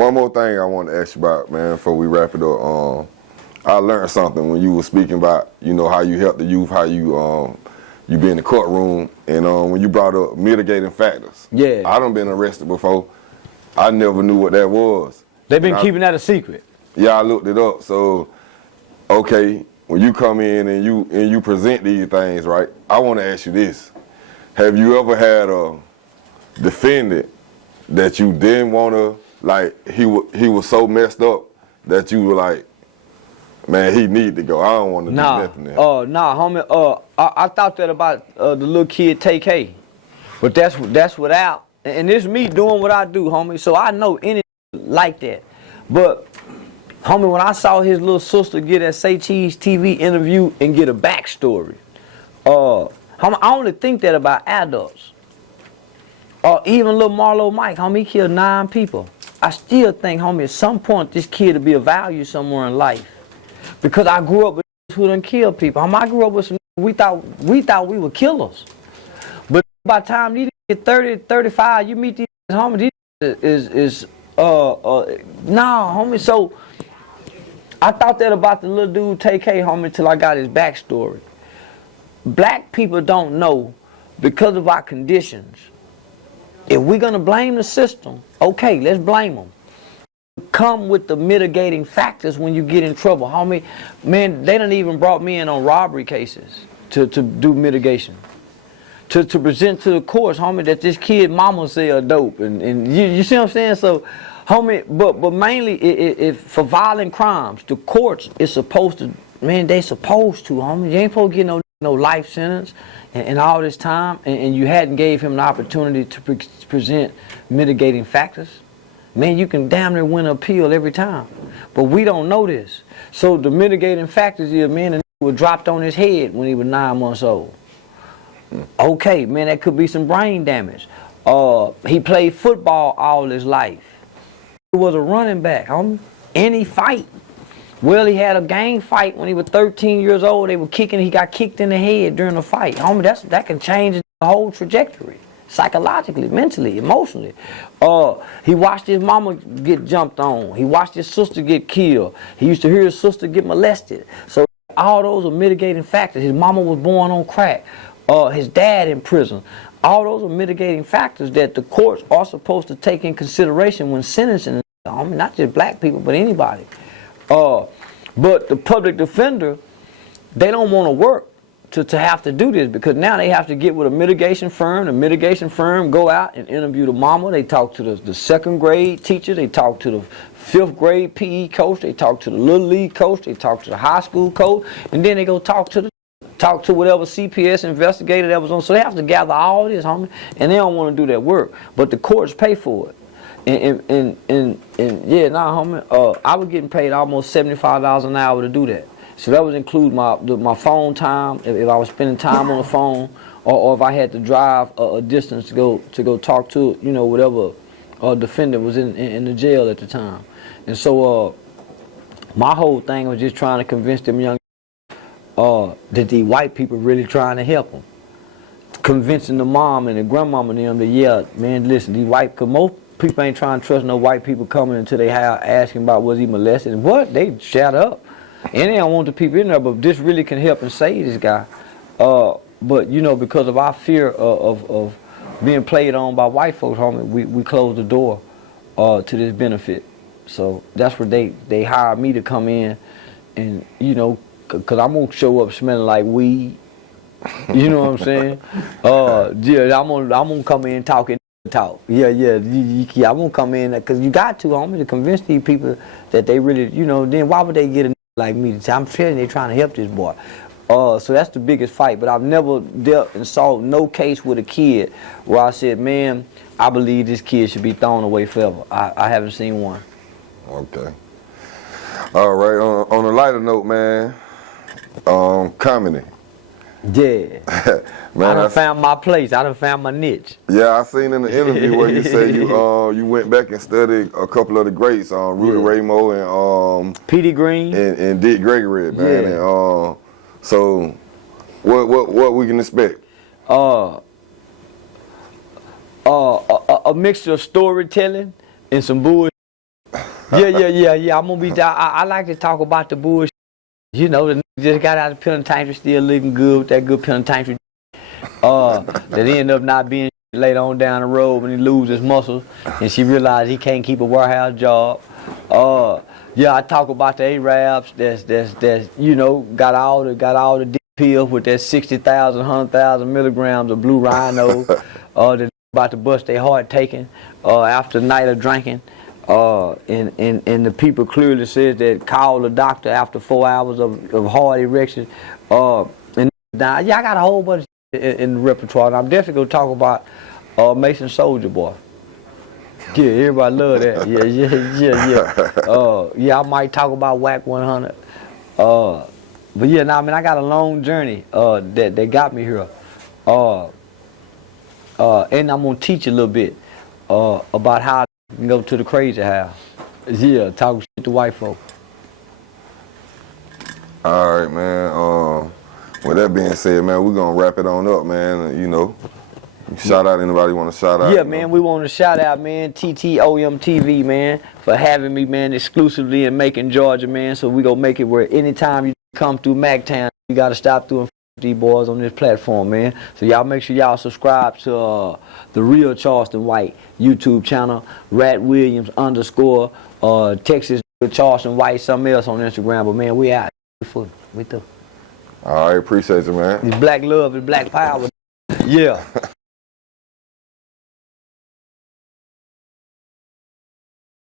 one more thing I want to ask you about, man, before we wrap it up. I learned something when you were speaking about, you know, how you help the youth, how you be in the courtroom, and when you brought up mitigating factors. Yeah. I done been arrested before. I never knew what that was. They've been keeping that a secret. Yeah, I looked it up. So, okay, when you come in and you present these things, right? I want to ask you this: have you ever had a defendant that you didn't want to, like, he was so messed up that you were like, man, he need to go. I don't want to do nothing to him. Nah, homie. I thought that about the little kid TK, but that's without. And it's me doing what I do, homie. So I know any like that. But homie, when I saw his little sister get that Say Cheese TV interview and get a backstory, homie, I only think that about adults. Even little Marlo Mike, homie, he killed 9 people. I still think, homie, at some point this kid will be of value somewhere in life. Because I grew up with who done killed people. I grew up with some we thought we were killers. But by the time you get 30, 35, you meet these homies, these nah, homie. So I thought that about the little dude TK, homie, till I got his backstory. Black people don't know because of our conditions. If we're gonna blame the system, okay, let's blame them. Come with the mitigating factors when you get in trouble, homie. Man, they done even brought me in on robbery cases to do mitigation. To present to the courts, homie, that this kid mama sell dope, and you see what I'm saying? So, homie, but mainly if for violent crimes, the courts is supposed to, man, they supposed to, homie. You ain't supposed to get no life sentence and all this time, and you hadn't gave him an opportunity to present mitigating factors. Man, you can damn near win an appeal every time. But we don't know this. So the mitigating factors is, man, the nigga was dropped on his head when he was 9 months old. Okay, man, that could be some brain damage. He played football all his life. He was a running back, homie. Any fight. Well, he had a gang fight when he was 13 years old. They were kicking, he got kicked in the head during the fight. Homie, that can change the whole trajectory. Psychologically, mentally, emotionally. He watched his mama get jumped on. He watched his sister get killed. He used to hear his sister get molested. So all those are mitigating factors. His mama was born on crack. His dad in prison. All those are mitigating factors that the courts are supposed to take in consideration when sentencing. I mean, not just black people, but anybody. But the public defender, they don't want to work to have to do this, because now they have to get with a mitigation firm. The mitigation firm go out and interview the mama. They talk to the 2nd grade teacher. They talk to the 5th grade PE coach. They talk to the little league coach. They talk to the high school coach, and then they go talk to whatever CPS investigator that was on. So they have to gather all this, homie, and they don't want to do that work. But the courts pay for it. And yeah, nah, homie. I was getting paid almost $75 an hour to do that. So that would include my phone time, if I was spending time on the phone, or if I had to drive a distance to go talk to, you know, whatever defendant was in the jail at the time. And so my whole thing was just trying to convince them young that these white people really trying to help them. Convincing the mom and the grandmama and them that, yeah, man, listen, these white, because most people ain't trying to trust no white people coming into their house asking about was he molested. What? They shut up. And they don't want the people in there, but this really can help and save this guy. But, you know, because of our fear of being played on by white folks, homie, we closed the door to this benefit. So that's where they hired me to come in and, you know, because I'm going to show up smelling like weed. You know what I'm saying? Yeah, I'm gonna come in talking talk. Yeah, I'm gonna come in because you got to, homie, to convince these people that they really, you know. Then why would they get a like me? I'm telling you, they trying to help this boy. So that's the biggest fight. But I've never dealt and saw no case with a kid where I said, man, I believe this kid should be thrown away forever. I haven't seen one. Okay. All right. On a lighter note, man, comedy. Yeah. Man, I done found my place. I done found my niche. Yeah, I seen in the interview where you say you went back and studied a couple of the greats, Rudy Ray Moore and Petey Green and Dick Gregory, man. Yeah. And so what we can expect? A mixture of storytelling and some bullshit. Yeah. I'm gonna be down. I like to talk about the bullshit. You know, the nigga just got out of the penitentiary, still living good with that good penitentiary. That end up not being later on down the road when he lose his muscles, and she realized he can't keep a warehouse job. Yeah, I talk about the Arabs that's you know got all the D pills with that 60,000, 100,000 milligrams of blue rhino. That about to bust their heart taking after a night of drinking. And the people clearly says that call the doctor after 4 hours of hard erection. And now, yeah, I got a whole bunch in the repertoire. And I'm definitely gonna talk about Mason Soldier Boy. Yeah, everybody love that. Yeah. I might talk about Whack 100. But yeah, nah, I mean, I got a long journey that got me here. And I'm gonna teach a little bit about how to go to the crazy house. Yeah, talk shit to white folk. All right, man. With that being said, man, we're gonna wrap it on up, man. You know, shout out anybody want to shout out. Yeah, man, we want to shout out, man, TTOM TV, man, for having me, man, exclusively in Macon, Georgia, man. So we gonna make it where anytime you come through MacTown, you gotta stop through and these boys on this platform, man. So y'all make sure y'all subscribe to the real Charleston White YouTube channel, Rat Williams _ Texas Charleston White, something else on Instagram. But man, we out. We through. All right, appreciate you, man. It's black love and black power. Yeah.